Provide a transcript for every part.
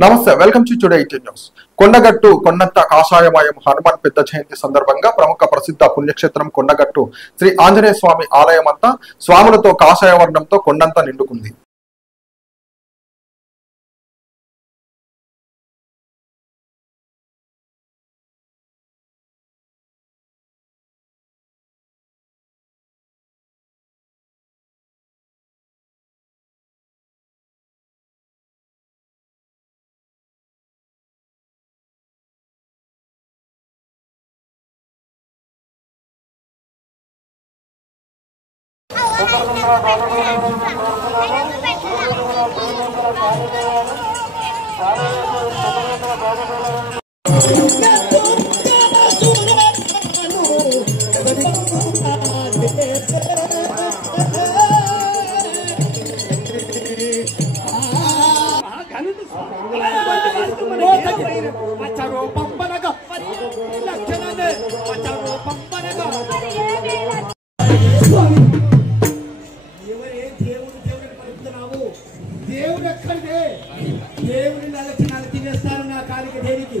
నమస్తే, welcome to today 18 news. Kondagattu కొండంత కాషాయమయం హనుమాన్ పెద్ద జయంతి సందర్భంగా ప్రముఖ ప్రసిద్ధ పుణ్యక్షేత్రం కొండగట్టు శ్రీ ఆంజనేయ స్వామి ఆలయం అంతా స్వాములతో కాషాయ వర్ణంతో కొండంతా నిండుకుంది. దేవుడు ఎక్కడిదే దేవుని నలచి తినేస్తాను నా కాలికి దేనికి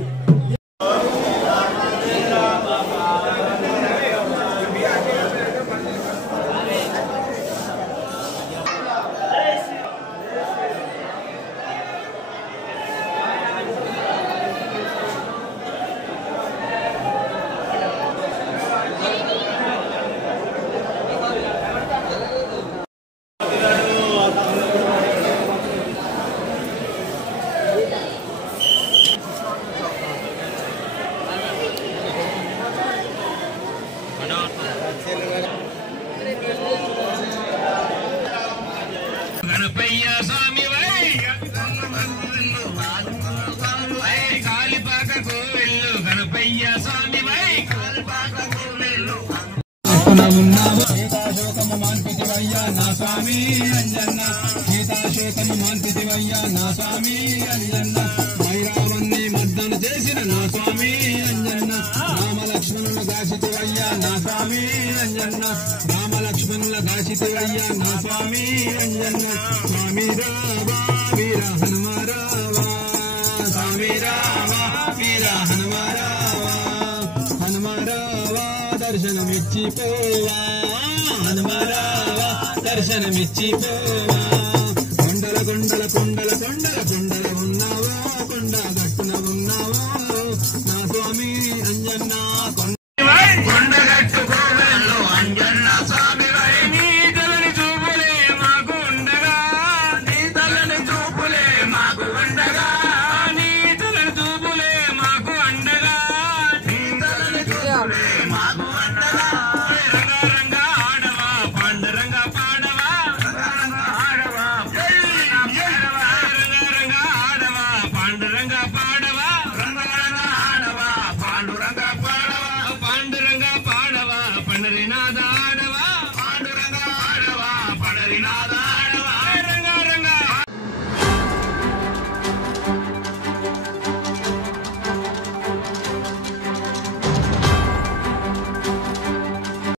గణపయ్య స్వామి కాలిపాక కోవెల్లు గణపయ్య స్వామి కాలిపాక కోవెల్లు సీతాశోకము మాన్పితివయ్యా నా స్వామి అంజన్న సీతాశోకము మాన్పితివయ్యా నా స్వామి అంజన్న మైరావన్ని మద్దను చేసిన నా స్వామి అంజన్న రామలక్ష్మణులు దాచితివయ్యా నా స్వామి అంజన్న రామలక్ష్మణుల దాచితివయ్యా నా స్వామి అంజన్న స్వామి రావా వీర హనుమారావా స్వామి రావా వీర హనుమారావా హనుమారావా దర్శనమిచ్చిపోవా హనుమారావా దర్శనమిచ్చిపోవా కొండల కొండల కొండల కొండల కొండ